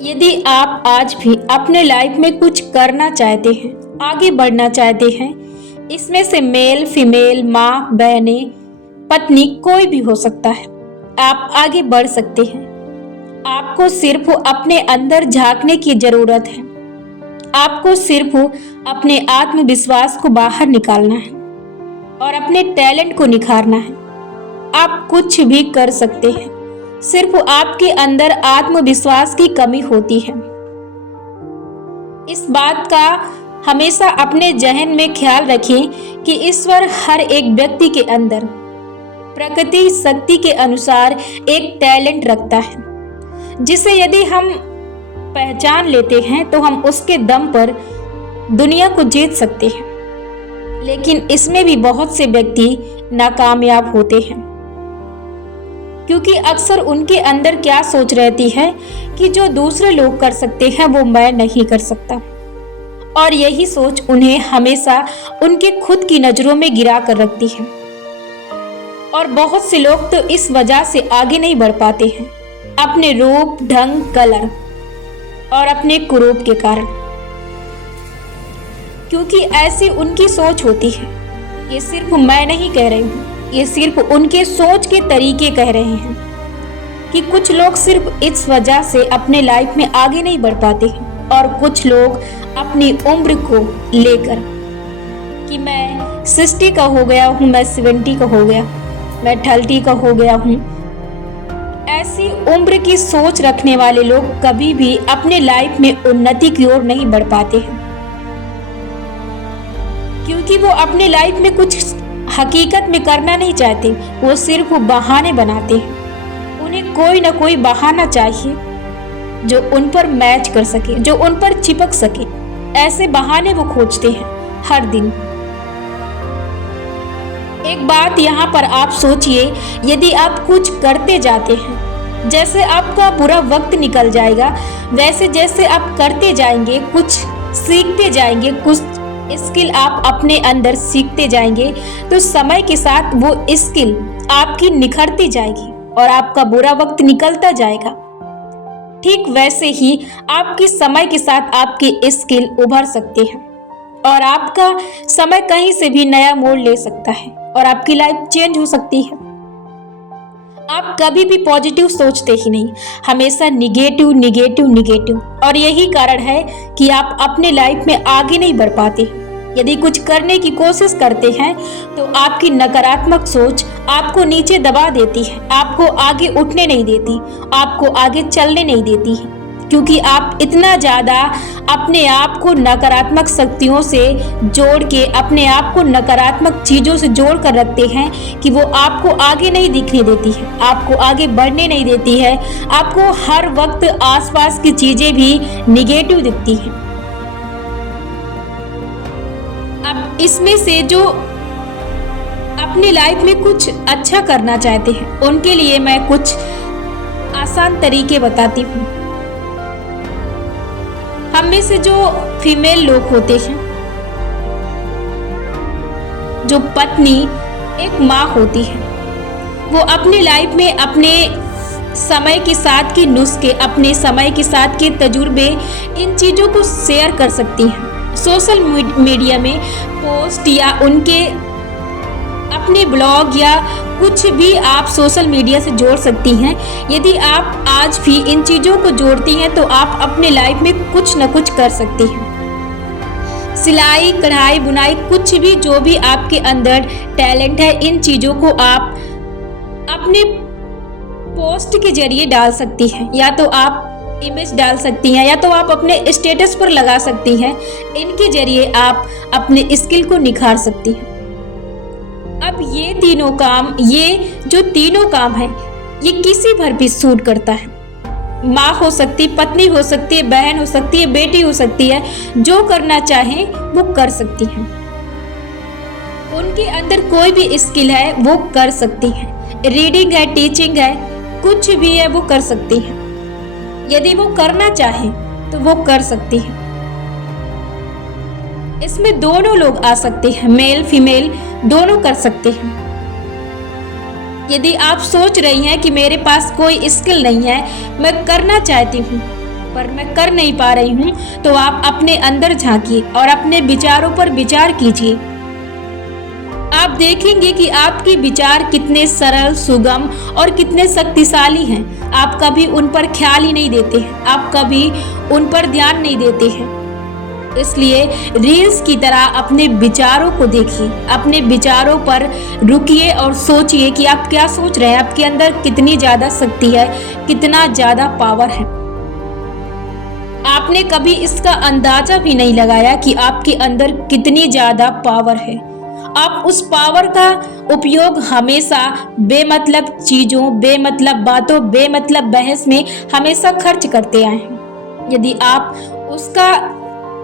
यदि आप आज भी अपने लाइफ में कुछ करना चाहते हैं, आगे बढ़ना चाहते हैं, इसमें से मेल फीमेल, माँ, बहनें, पत्नी कोई भी हो सकता है, आप आगे बढ़ सकते हैं। आपको सिर्फ अपने अंदर झांकने की जरूरत है। आपको सिर्फ अपने आत्मविश्वास को बाहर निकालना है और अपने टैलेंट को निखारना है। आप कुछ भी कर सकते हैं, सिर्फ आपके अंदर आत्मविश्वास की कमी होती है। इस बात का हमेशा अपने जहन में ख्याल रखें कि ईश्वर हर एक व्यक्ति के अंदर प्रकृति शक्ति के अनुसार एक टैलेंट रखता है, जिसे यदि हम पहचान लेते हैं तो हम उसके दम पर दुनिया को जीत सकते हैं। लेकिन इसमें भी बहुत से व्यक्ति नाकामयाब होते हैं, क्योंकि अक्सर उनके अंदर क्या सोच रहती है कि जो दूसरे लोग कर सकते हैं वो मैं नहीं कर सकता, और यही सोच उन्हें हमेशा उनके खुद की नजरों में गिरा कर रखती है। और बहुत से लोग तो इस वजह से आगे नहीं बढ़ पाते हैं, अपने रूप, ढंग, कलर और अपने कुरूप के कारण, क्योंकि ऐसी उनकी सोच होती है। ये सिर्फ मैं नहीं कह रही हूँ, ये सिर्फ उनके सोच के तरीके कह रहे हैं कि कुछ लोग सिर्फ इस वजह से अपने लाइफ में आगे नहीं बढ़ पाते हैं। और कुछ लोग अपनी उम्र को लेकर कि मैं 60 का हो गया हूँ, मैं 70 का हो गया, मैं 30 का हो गया हूँ, ऐसी उम्र की सोच रखने वाले लोग कभी भी अपने लाइफ में उन्नति की ओर नहीं बढ़ पाते हैं, क्योंकि वो अपने लाइफ में कुछ हकीकत में करना नहीं चाहते। वो सिर्फ बहाने बनाते हैं। उन्हें कोई ना कोई बहाना चाहिए जो उन पर मैच कर सके, जो उन पर चिपक सके। ऐसे बहाने वो खोजते हैं हर दिन। एक बात यहाँ पर आप सोचिए, यदि आप कुछ करते जाते हैं, जैसे आपका बुरा वक्त निकल जाएगा, वैसे जैसे आप करते जाएंगे, कुछ सीखते जाएंगे, कुछ स्किल आप अपने अंदर सीखते जाएंगे, तो समय के साथ वो स्किल आपकी निखरती जाएगी और आपका बुरा वक्त निकलता जाएगा। ठीक वैसे ही आपकी समय के साथ आपकी स्किल उभर सकते हैं और आपका समय कहीं से भी नया मोड़ ले सकता है और आपकी लाइफ चेंज हो सकती है। आप कभी भी पॉजिटिव सोचते ही नहीं, हमेशा निगेटिव निगेटिव निगेटिव, और यही कारण है कि आप अपने लाइफ में आगे नहीं बढ़ पाते। यदि कुछ करने की कोशिश करते हैं तो आपकी नकारात्मक सोच आपको नीचे दबा देती है, आपको आगे उठने नहीं देती, आपको आगे चलने नहीं देती है, क्योंकि आप इतना ज़्यादा अपने आप को नकारात्मक शक्तियों से जोड़ के, अपने आप को नकारात्मक चीज़ों से जोड़ कर रखते हैं कि वो आपको आगे नहीं दिखने देती है, आपको आगे बढ़ने नहीं देती है। आपको हर वक्त आसपास की चीज़ें भी निगेटिव दिखती हैं। अब इसमें से जो अपनी लाइफ में कुछ अच्छा करना चाहते हैं, उनके लिए मैं कुछ आसान तरीके बताती हूँ। हम में से जो फीमेल लोग होते हैं, जो पत्नी एक माँ होती है, वो अपनी लाइफ में अपने समय के साथ के नुस्खे, अपने समय के साथ के तजुर्बे, इन चीज़ों को शेयर कर सकती हैं सोशल मीडिया में पोस्ट, या उनके अपने ब्लॉग, या कुछ भी आप सोशल मीडिया से जोड़ सकती हैं। यदि आप आज भी इन चीज़ों को जोड़ती हैं तो आप अपने लाइफ में कुछ न कुछ कर सकती हैं। सिलाई, कढ़ाई, बुनाई, कुछ भी, जो भी आपके अंदर टैलेंट है, इन चीज़ों को आप अपने पोस्ट के जरिए डाल सकती हैं, या तो आप इमेज डाल सकती हैं, या तो आप अपने स्टेटस पर लगा सकती हैं। इनके जरिए आप अपने स्किल को निखार सकती हैं। अब ये तीनों काम, ये जो तीनों काम हैं, ये किसी पर भी सूट करता है। माँ हो सकती, पत्नी हो सकती है, बहन हो सकती है, बेटी हो सकती है, जो करना चाहे वो कर सकती हैं। उनके अंदर कोई भी स्किल है वो कर सकती हैं। रीडिंग है, टीचिंग है, कुछ भी है वो कर सकती हैं। यदि वो करना चाहे तो वो कर सकती हैं। इसमें दोनों लोग आ सकते हैं, मेल फीमेल दोनों कर सकते हैं। यदि आप सोच रही हैं कि मेरे पास कोई स्किल नहीं है, मैं करना चाहती हूँ, पर मैं कर नहीं पा रही हूँ, तो आप अपने अंदर झांकिए और अपने विचारों पर विचार कीजिए। आप देखेंगे कि आपके विचार कितने सरल, सुगम और कितने शक्तिशाली हैं। आप कभी उन पर ख्याल ही नहीं देते हैं, आप कभी उन पर ध्यान नहीं देते हैं। इसलिए रील्स की तरह अपने विचारों को देखिए, अपने विचारों पर रुकिए और सोचिए कि आप क्या सोच रहे हैं, आपके अंदर कितनी ज्यादा शक्ति है, कितना ज्यादा पावर है। आपने कभी इसका अंदाजा भी नहीं लगाया कि आपके अंदर कितनी ज्यादा पावर है। आप उस पावर का उपयोग हमेशा बेमतलब चीजों, बेमतलब बातों, बेमतलब बहस में हमेशा खर्च करते आए हैं। यदि आप उसका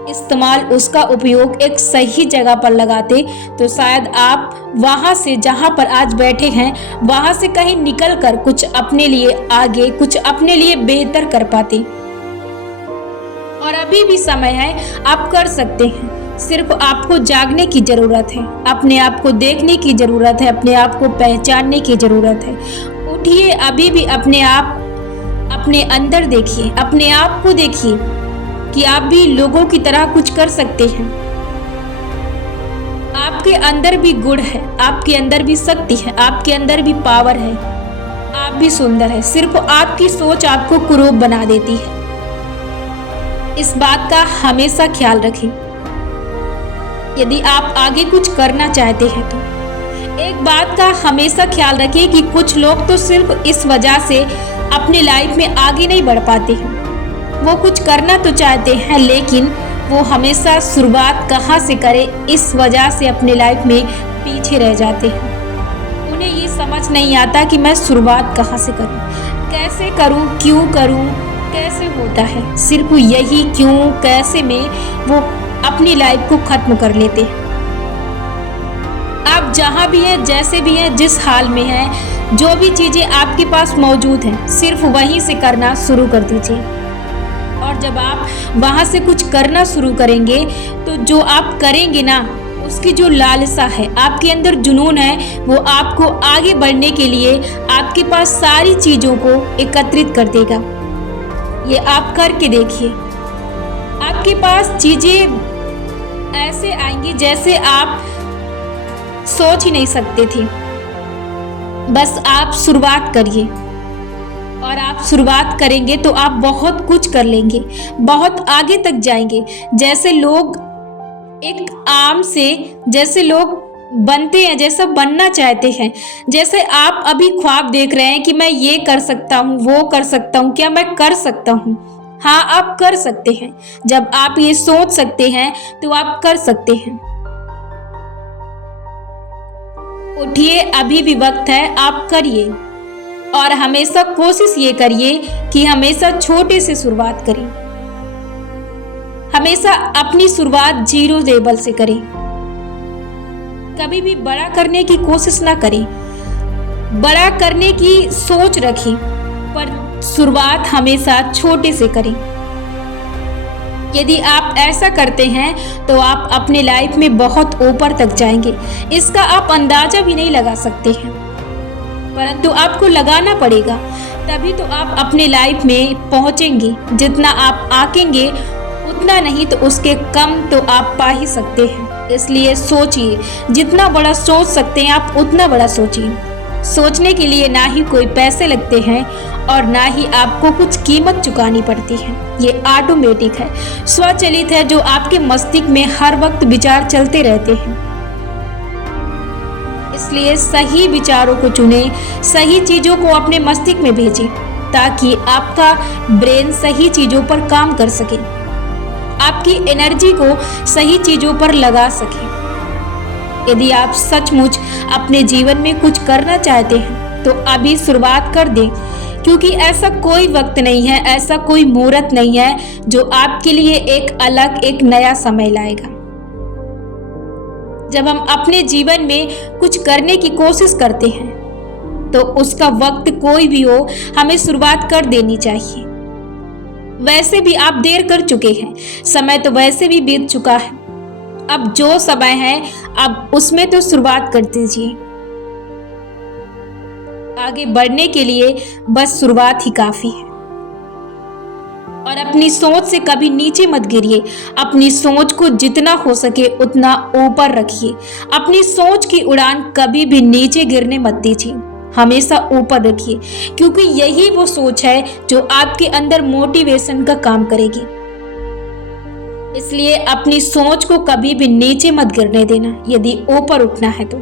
इस्तेमाल, उसका उपयोग एक सही जगह पर लगाते तो शायद आप वहां से, जहां पर आज बैठे हैं, वहां से कहीं निकलकर कुछ अपने लिए आगे, कुछ अपने लिए बेहतर कर पाते। और अभी भी समय है, आप कर सकते हैं। सिर्फ आपको जागने की जरूरत है, अपने आप को देखने की जरूरत है, अपने आप को पहचानने की जरूरत है। उठिए, अभी भी अपने अंदर देखिए, अपने आप को देखिए कि आप भी लोगों की तरह कुछ कर सकते हैं। आपके अंदर भी गुण है, आपके अंदर भी शक्ति है, आपके अंदर भी पावर है, आप भी सुंदर है। सिर्फ आपकी सोच आपको कुरूप बना देती है। इस बात का हमेशा ख्याल रखें। यदि आप आगे कुछ करना चाहते हैं तो एक बात का हमेशा ख्याल रखें कि कुछ लोग तो सिर्फ इस वजह से अपनी लाइफ में आगे नहीं बढ़ पाते हैं। वो कुछ करना तो चाहते हैं, लेकिन वो हमेशा शुरुआत कहाँ से करें, इस वजह से अपने लाइफ में पीछे रह जाते हैं। उन्हें ये समझ नहीं आता कि मैं शुरुआत कहाँ से करूं, कैसे करूं, क्यों करूं, कैसे होता है। सिर्फ यही क्यों, कैसे में वो अपनी लाइफ को खत्म कर लेते हैं। आप जहां भी हैं, जैसे भी हैं, जिस हाल में हैं, जो भी चीजें आपके पास मौजूद हैं, सिर्फ वहीं से करना शुरू कर दीजिए। और जब आप वहां से कुछ करना शुरू करेंगे तो जो आप करेंगे ना, उसकी जो लालसा है, आपके अंदर जुनून है, वो आपको आगे बढ़ने के लिए आपके पास सारी चीजों को एकत्रित कर देगा। ये आप करके देखिए, आपके पास चीजें ऐसे आएंगी जैसे आप सोच ही नहीं सकते थे। बस आप शुरुआत करिए, और आप शुरुआत करेंगे तो आप बहुत कुछ कर लेंगे, बहुत आगे तक जाएंगे। जैसे लोग एक आम से, जैसे लोग बनते हैं, जैसा बनना चाहते हैं, जैसे आप अभी ख्वाब देख रहे हैं कि मैं ये कर सकता हूँ, वो कर सकता हूँ, क्या मैं कर सकता हूँ? हाँ, आप कर सकते हैं। जब आप ये सोच सकते हैं तो आप कर सकते हैं। उठिए, अभी भी वक्त है, आप करिए। और हमेशा कोशिश ये करिए कि हमेशा छोटे से शुरुआत करें। हमेशा अपनी शुरुआत जीरो लेवल से करें। कभी भी बड़ा करने की कोशिश ना करें, बड़ा करने की सोच रखें, पर शुरुआत हमेशा छोटे से करें। यदि आप ऐसा करते हैं तो आप अपने लाइफ में बहुत ऊपर तक जाएंगे। इसका आप अंदाजा भी नहीं लगा सकते हैं, परंतु आपको लगाना पड़ेगा, तभी तो आप अपने लाइफ में पहुंचेंगे। जितना आप आकेंगे उतना नहीं तो उसके कम तो आप पा ही सकते हैं। इसलिए सोचिए, जितना बड़ा सोच सकते हैं आप उतना बड़ा सोचिए। सोचने के लिए ना ही कोई पैसे लगते हैं और ना ही आपको कुछ कीमत चुकानी पड़ती है। ये ऑटोमेटिक है, स्वचालित है, जो आपके मस्तिष्क में हर वक्त विचार चलते रहते हैं। इसलिए सही विचारों को चुने, सही चीजों को अपने मस्तिष्क में भेजें, ताकि आपका ब्रेन सही चीजों पर काम कर सके, आपकी एनर्जी को सही चीजों पर लगा सके। यदि आप सचमुच अपने जीवन में कुछ करना चाहते हैं तो अभी शुरुआत कर दें, क्योंकि ऐसा कोई वक्त नहीं है, ऐसा कोई मुहूर्त नहीं है जो आपके लिए एक अलग, एक नया समय लाएगा। जब हम अपने जीवन में कुछ करने की कोशिश करते हैं तो उसका वक्त कोई भी हो, हमें शुरुआत कर देनी चाहिए। वैसे भी आप देर कर चुके हैं, समय तो वैसे भी बीत चुका है। अब जो समय है, अब उसमें तो शुरुआत कर दीजिए। आगे बढ़ने के लिए बस शुरुआत ही काफी है। और और अपनी सोच से कभी नीचे मत गिरिए। अपनी सोच को जितना हो सके उतना ऊपर रखिए। अपनी सोच की उड़ान कभी भी नीचे गिरने मत दीजिए, हमेशा ऊपर रखिए, क्योंकि यही वो सोच है जो आपके अंदर मोटिवेशन का काम करेगी। इसलिए अपनी सोच को कभी भी नीचे मत गिरने देना यदि ऊपर उठना है तो।